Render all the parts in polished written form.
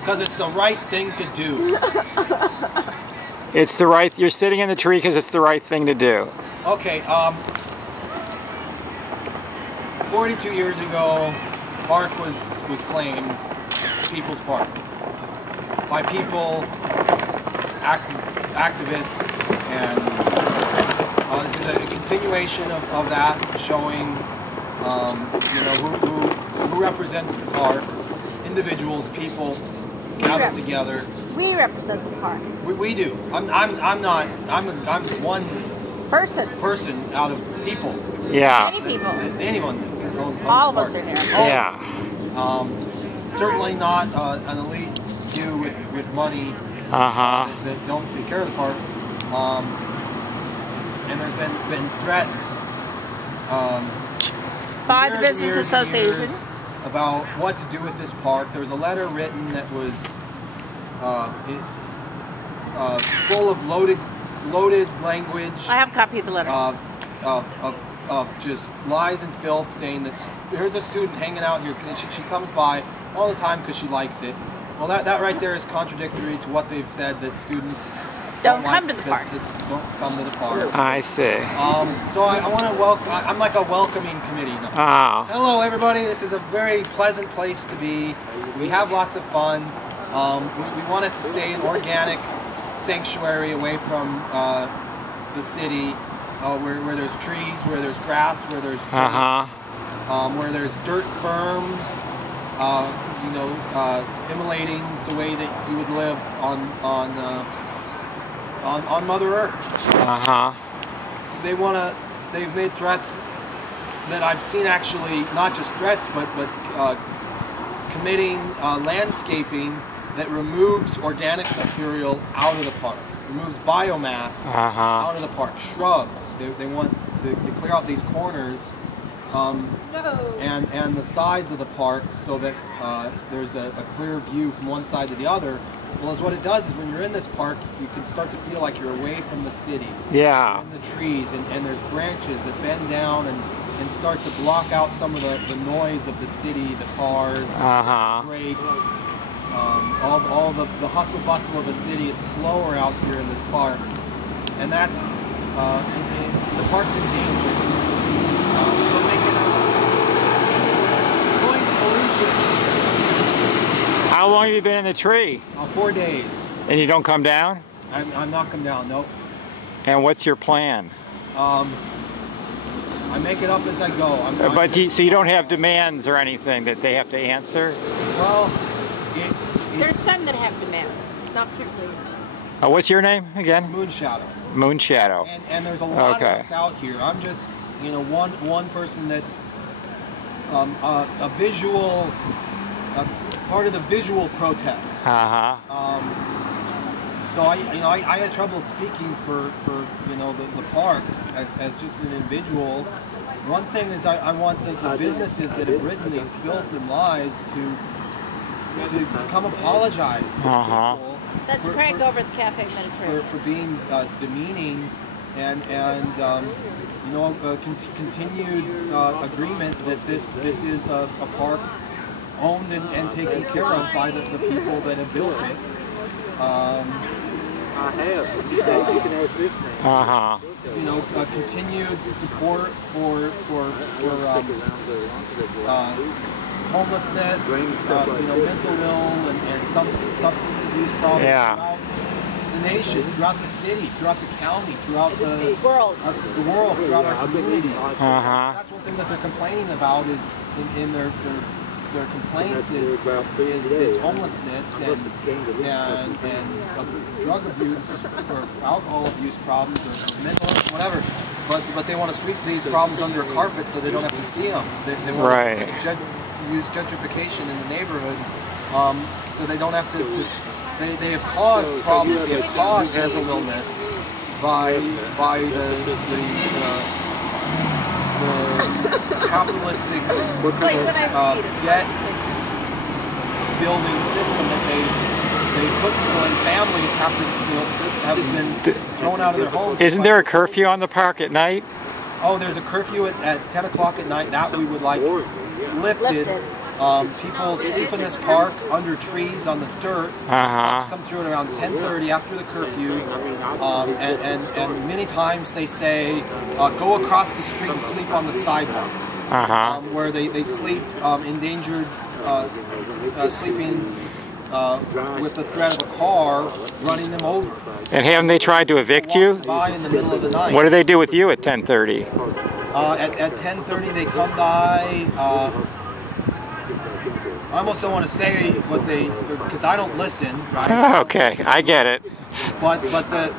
Because it's the right thing to do. It's the right, you're sitting in the tree because it's the right thing to do. Okay, 42 years ago, park was claimed People's Park by people, activists, and this is a continuation of that, showing you know who represents the park, individuals, people gathered together. We represent the park. We do. I'm one person out of people. Yeah. Many people. Anyone that owns All of the us park. are here. Yeah. Certainly not an elite few with money that don't take care of the park. And there's been threats by the business association about what to do with this park. There was a letter written that was full of loaded language. I have a copy of the letter. Of just lies and filth, saying that here's a student hanging out here. She comes by all the time because she likes it. Well, that right there is contradictory to what they've said, that students don't come to the park. Don't come to the park. I see. So I want to welcome. I'm like a welcoming committee now. Oh. Hello, everybody. This is a very pleasant place to be. We have lots of fun. We want it to stay an organic sanctuary away from the city, where there's trees, where there's grass, where there's dirt, where there's dirt berms, you know, immolating the way that you would live on Mother Earth. They've made threats that I've seen, actually, not just threats, but committing landscaping that removes organic material out of the park, removes biomass out of the park, shrubs. They want to clear out these corners and the sides of the park so that there's a clear view from one side to the other. Well, what it does is when you're in this park, you can start to feel like you're away from the city. Yeah. In the trees, and there's branches that bend down and start to block out some of the noise of the city, the cars, brakes, all the hustle bustle of the city. It's slower out here in this park, and that's the park's in danger. So making noise pollution. How long have you been in the tree? 4 days. And you don't come down? I'm not come down, nope. And what's your plan? I make it up as I go. So you don't have demands or anything that they have to answer? Well, there's some that have demands, not particularly. What's your name again? Moonshadow. Moonshadow. And there's a lot of us out here. I'm just, you know, one person that's a visual, part of the visual protest. So I had trouble speaking for you know the park as just an individual. One thing is I want the businesses that have written these filth and lies to come apologize to people. That's Craig over at the Cafe Mediterranean. For being demeaning and you know, continued agreement that this is a park owned and taken care of by the people that have built it. You know, continued support for homelessness, you know, mental ill and substance abuse problems throughout the nation, throughout the city, throughout the county, throughout the world, throughout our community. That's one thing that they're complaining about is in their complaints is homelessness and drug abuse or alcohol abuse problems or mental illness, whatever. But they want to sweep these problems under a carpet so they don't have to see them. They want to use gentrification in the neighborhood, so they don't have to. They have caused problems. They have caused mental illness by the capitalistic debt building system that they put people in. Families have been thrown out of their homes. Isn't there a curfew on the park at night? Oh, there's a curfew at 10 o'clock at night. That we would like lifted. People sleep in this park under trees on the dirt. Cops come through at around 10:30 after the curfew, and many times they say, go across the street and sleep on the sidewalk, where they sleep endangered, sleeping with the threat of a car running them over. And haven't they tried to evict you? By in the middle of the night. What do they do with you at 10:30? At 10:30 they come by. I almost don't want to say what they, because I don't listen, right? Okay, I get it. But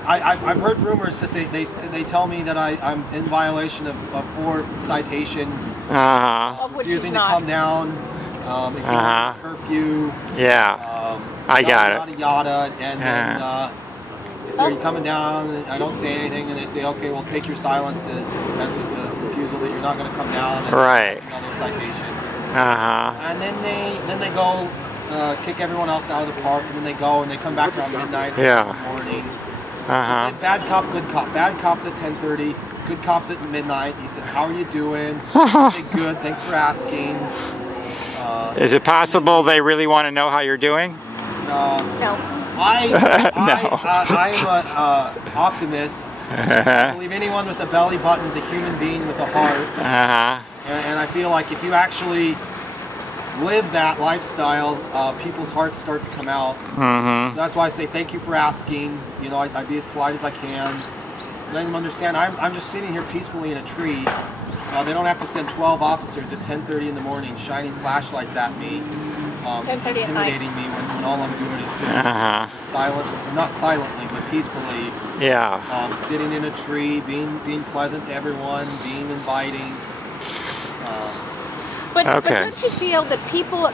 I've heard rumors that they tell me that I'm in violation of 4 citations, refusing to come down, ignoring curfew. Yeah, I got it. Yada yada, and then they say, "Are you coming down?" And I don't say anything, and they say, "Okay, we'll take your silence as a refusal that you're not going to come down." And right. Another citation. And then they go kick everyone else out of the park, and then they go and they come back around midnight in the morning. Bad cop, good cop. Bad cops at 10:30, good cops at midnight. He says, "How are you doing?" I say, "Good, thanks for asking." Is it possible they really want to know how you're doing? No. I'm an optimist. I believe anyone with a belly button is a human being with a heart. And I feel like if you actually live that lifestyle, people's hearts start to come out. So that's why I say thank you for asking. You know, I'd be as polite as I can. Letting them understand I'm just sitting here peacefully in a tree. They don't have to send 12 officers at 10:30 in the morning shining flashlights at me, intimidating me when all I'm doing is just not silently, but peacefully. Sitting in a tree, being pleasant to everyone, being inviting. But don't you feel that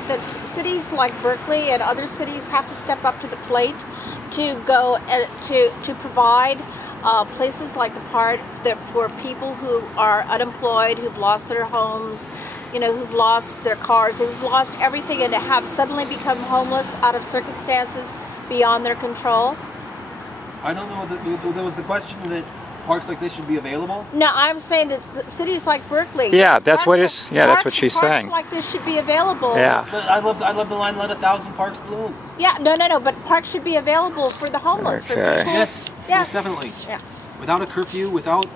that cities like Berkeley and other cities have to step up to the plate to go to provide places like the park that for people who are unemployed, who've lost their homes, you know, who've lost their cars, who've lost everything, and to have suddenly become homeless out of circumstances beyond their control? I don't know. There was the question that parks like this should be available? No, I'm saying that cities like Berkeley. Yeah, that's what it's. Yeah, that's what she's saying. Parks like this should be available. Yeah. I love the line, "Let 1,000 parks bloom." Yeah, no. But parks should be available for the homeless. For people. Yes, definitely. Yeah. Without a curfew, without